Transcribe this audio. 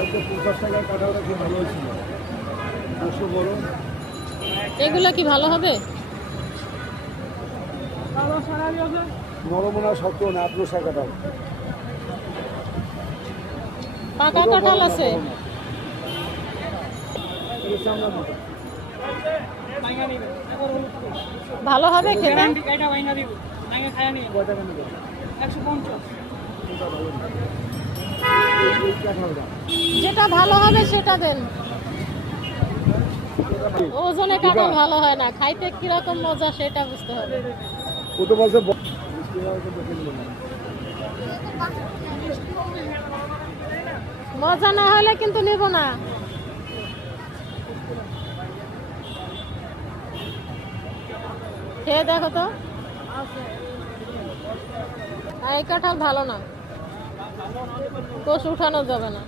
টাকার কাঁঠালটা কি ভালো হয়েছিল, বড়। এগুলো কি ভালো হবে? নরম না শক্ত না, আপনার কাঁঠাল পাকা কাঁঠাল আছে। ভালো হবে খেতে? যেটা ভালো হবে সেটা দেন। ওজনে কাঁঠাল ভালো হয় না, খাইতে কিরকম মজা সেটা বুঝতে হবে। মজা না হলে কিন্তু নেব না। খেয়ে দেখো তো। আর এই কাঁঠাল ভালো না, কোষ উঠানো যাবে না।